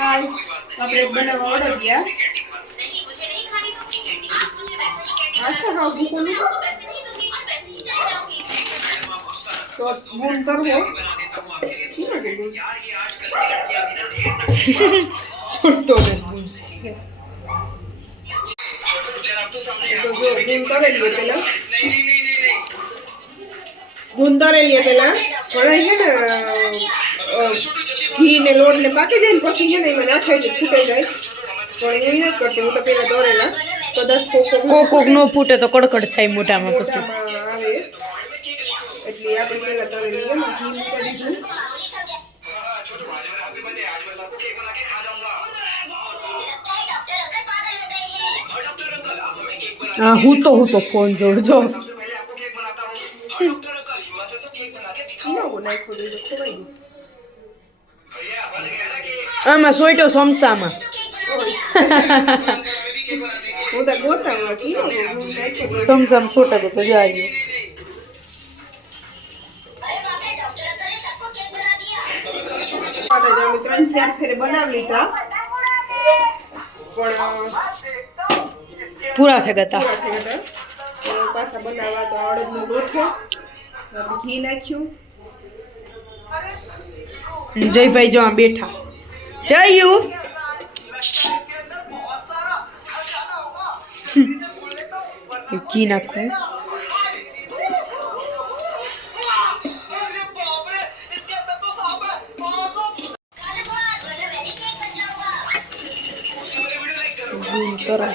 हाय अब ब्रेड बनावा ऑर्डर दिया नहीं मुझे नहीं खानी तो उसकी कैंडी आप मुझे वैसे ही कैंडी अच्छा खाओगी तो नहीं? आपको पैसे नहीं दूँगी और वैसे ही चली जाऊँगी। तो घूम कर वो। यार ये आजकल की लड़कियाँ भी ना छोड़ तो दे तो गुंदा रहिए पहला। गुंदा रहिए पहला। थोड़ा है ना? हाँ, ઘી ને લોટ ને પાકી જાય ને પછી છે ને એમાં નાખે છે ફૂટે જાય. પણ હું નથી કરતી હું તો પેલા દોરેલા. તો દસ કોકો કોક નો ફૂટે તો કડકડ થાય મોટામાં પછી. આવે. એટલે આપણે પેલા દોરેલી એમાં ઘી મૂકી દીધું. હા હું તો હું તો ફોન જોડજો તો ખવાઈ ગયું આમાં સોઈટો સમસામાં હું તો ગોતામાં કીનો ગુણ નાખ્યો તો સમસામ સો ટકા તો જાય આ તો અમે ત્રણ ચાર ફેરે બનાવી લીધા પણ અ, પૂરા થઈ ગયા પૂરા થઈ ગયા તો પાછા બનાવવા તો અડદનો લોટ છે આપણે ઘી નાખ્યું જયભાઈ જો આ બેઠા જયું ઘી નાખું ગુણ તરા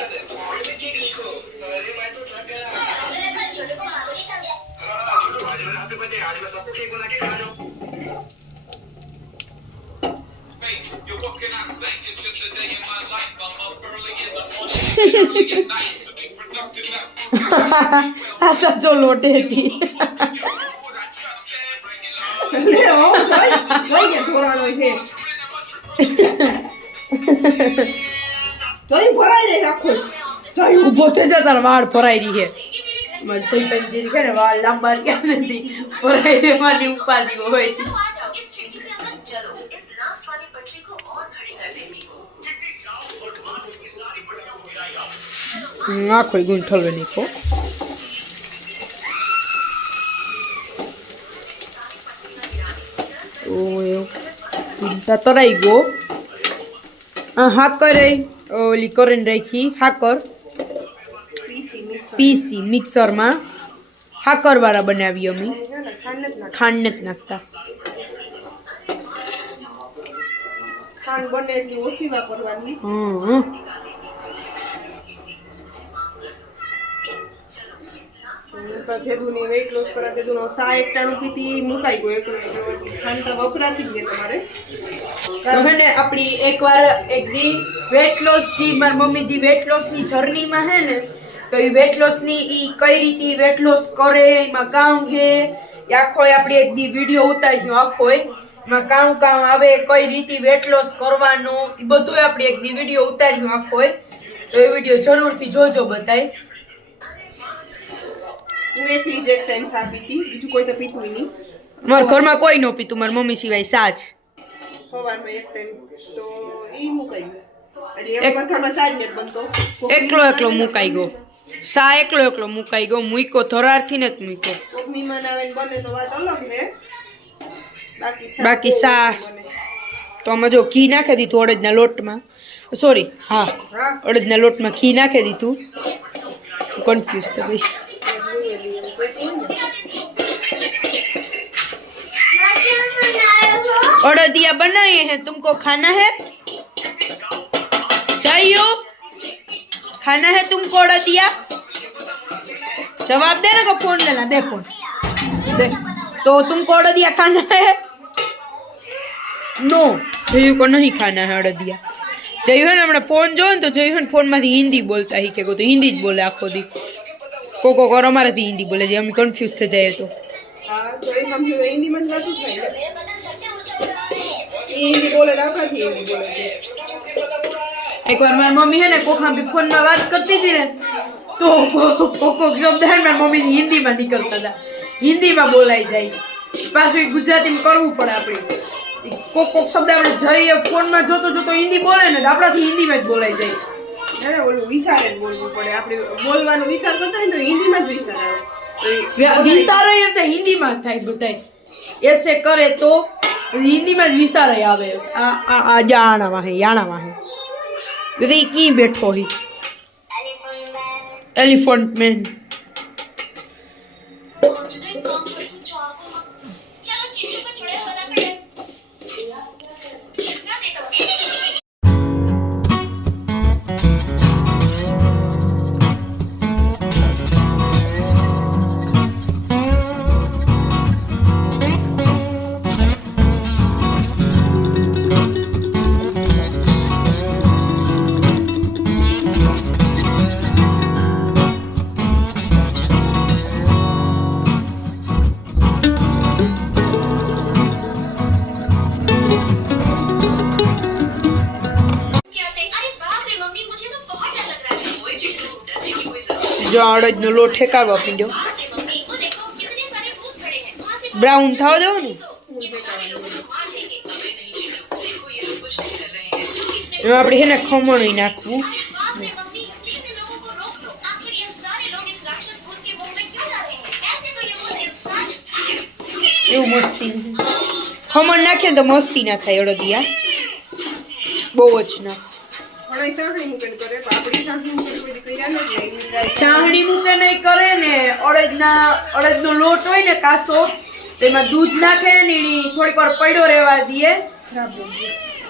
You're walking out thinking just a day in my life. I'm up early in the morning, early at night to be productive now. આ તો જો લોટેથી લે હો જોઈ જોઈ કે ઢોરાણો છે જોઈ ભરાઈ રહી આખો જોઈ ઊભો થઈ જા તારા વાળ ભરાઈ રહી હે મારે જયભાઈ જે છે ને વાળ લાંબા રહ્યા નથી ભરાઈ રહેવાની ઉપાધિ હોય આખો ગુણ ઠલવે નીકો ઓ એવું. ગુંટા તરાઈ ગયો. હાકર ઓલી કરીને રાખી. હાકર પીસી મિક્સરમાં. હાકર વાળા બનાવી અમે. ખાંડ નથી ખાંડ નથી નાખતા. ખાંડ બને એટલી ઓછી વાપરવાની. હમ. જેદુની વેઇટ લોસ કરા તેદુનો સા એક ટાણું પીતી મુકાઈ ગયો એકલો જ તમારે. તો આપણી એકવાર એક દી વેટ લોસ જી મારી મમ્મી જી વેટ લોસની જર્નીમાં હે ને, તો એ વેટ લોસની ઈ કઈ રીતે વેટ લોસ કરે, એમાં કામ છે? એ આખો આપણી એક દી વીડિયો ઉતાર્યો આખો એમાં કામ કામ આવે, કઈ રીતે વેટ લોસ કરવાનું એ બધું આપણે એક દી વીડિયો ઉતાર્યો આખો તો એ વીડિયો જરૂરથી જોજો બધાય. હું એકલી જ એક ટાઈમ સા પીતી બીજું કોઈ તો પીતું નહીં. મારા ઘરમાં કોઈ ન પીતું મારી મમ્મી સિવાય સાજ. સવારમાં એક ટાઈમ તો મુકાઈ એકલો એકલો મુકાઈ ગયો. સા એકલો એકલો મુકાઈ ગયો મૂક્યો થોરારથી ને જ મૂક્યો બાકી સા. તો આમાં જો ઘી નાખી દીધું અડદના લોટમાં. સોરી હા હા અડદના લોટમાં ઘી નાખી દીધું. કન્ફ્યુઝ થઈ ગઈ अड़दिया बनाए हैं तुमको खाना है चाहिए खाना है तुमको अड़दिया जवाब देना का फोन लेना दे फोन दे तो तुमको अड़दिया खाना है नो जयू को नहीं खाना है अड़दिया જયું હે ને હમણાં ફોન જોયો ને તો જયું હે ને ફોનમાંથી હિન્દી બોલતા શીખે તો હિન્દી જ બોલે આખો દી કોકો કોર અમારાથી હિન્દી બોલે છે. અમે કન્ફ્યુઝ થઈ જાય તો. એકવાર મારી મમ્મી હે ને કોખા બી ફોનમાં વાત કરતી હતી ને તો કોક કોક શબ્દ હે ને મારી મમ્મી હિન્દીમાં નીકળતા હતા. હિન્દીમાં બોલાઈ જાય. પાછું એ ગુજરાતીમાં કરવું પડે આપણે. કોક કોક શબ્દ આપણે જઈએ ફોનમાં જોતો જોતો હિન્દી બોલે ને તો આપણાથી હિન્દીમાં જ બોલાઈ જાય. એને ઓલું વિચારે બોલવું પડે આપણે બોલવાનો વિચાર કરતા હોય તો હિન્દીમાં જ વિચાર આવે વિચાર એ તો હિન્દીમાં થાય બધાય એસે કરે તો હિન્દીમાં જ વિચાર આવે આ આ આ જાણા વાહે યાણા વાહે કીધે કી બેઠો હી એલિફન્ટ મેન ચલો ચીટુ પર છોડે જો અડદનો લોટ ઠેકાવવા પીડ્યો બ્રાઉન થવા દો ને એમાં આપણે છે ને ખમણ નાખવું. એવું મસ્તી. ખમણ નાખીએ તો મસ્તી ના થાય અડદિયા. બહુ જ ના. ઘણા સાંભળી મૂકીને કરે આપણી સાંભળી મૂકીને કોઈ કર્યા નથી સાહણી મૂકે નહીં કરે ને અડદના અડદનો લોટ હોય ને કાસો તેમાં દૂધ નાખે ને થોડીક વાર પડ્યો રહેવા દઈએ.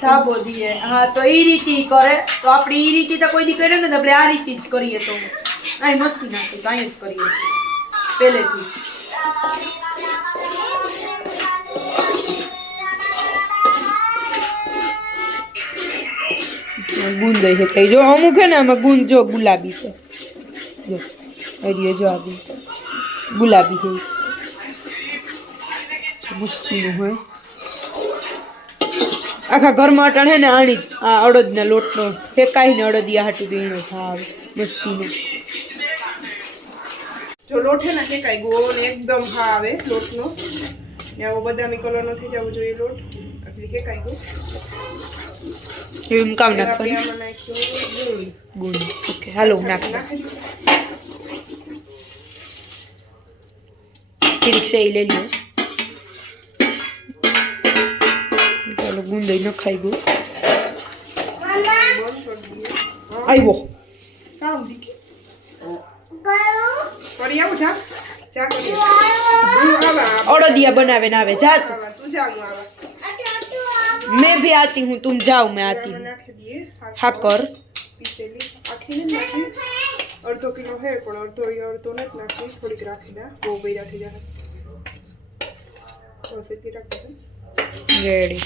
ધાબો દઈએ. હા તો એ રીતે કરે. તો આપણે એ રીતે તો કોઈ દી કરે ને આપણે આ રીતે જ કરીએ તો. અહીં મસ્તી નાખી તો અહીં જ કરીએ. પહેલેથી જ. ગુંદ છે. કઈ જો, અમુક હે ને આમાં ગુંદ જો, ગુલાબી છે. જો હરીએ જો આવી ગુલાબી છે મસ્તીનું હોય. આખા ઘરમાં અટણ હે ને આણી જ, આ અડદના લોટનો ફેંકાઈને અડદિયા હાટું દીણો ભાવ મસ્તીનો. જો લોટ હે ને ફેંકાઈ ગયો એકદમ આવે લોટનો. ને આવો બદામી કલરનો થઈ જવો જોઈએ લોટ. કામ હવે આપણે નાખવાનું ગુણ ઓકે હાલો નાખ નાખી દો. એ લઈ લો ચાલો ગુંદ નખાઈ ગયું આવ્યો અડદિયા બનાવે ને આવે જા તું જા હું આવા मैं भी आती हूँ तुम जाओ मैं आती हूँ। हाकर हाँ, और दो किलो है पर और थोड़ी और तो नहीं नाखी थोड़ी राखी दा। वो भी राखी जा और से की रख दे। रेडी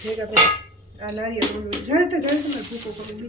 ठीक है फिर अनार ये बोलो। जरा तो जरा तो मैं भूखो करूँगी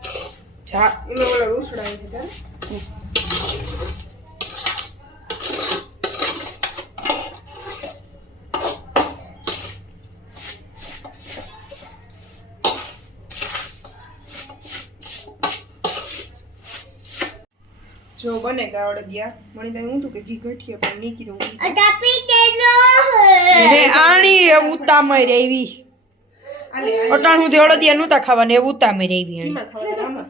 જા. એમાં ઓલા રૂસડા છે જો બને ગાવડે અડદિયા મને તો હું તું કે ઘી ઘટીએ પણ નીકળ્યું ઘી એને આણી ઉતામય રેવી આલે અટાણ સુધી અડદિયા નહોતા ખાવાને ઉતા ઉતામય રેવી આણી કીમાં ખાવા આમાં?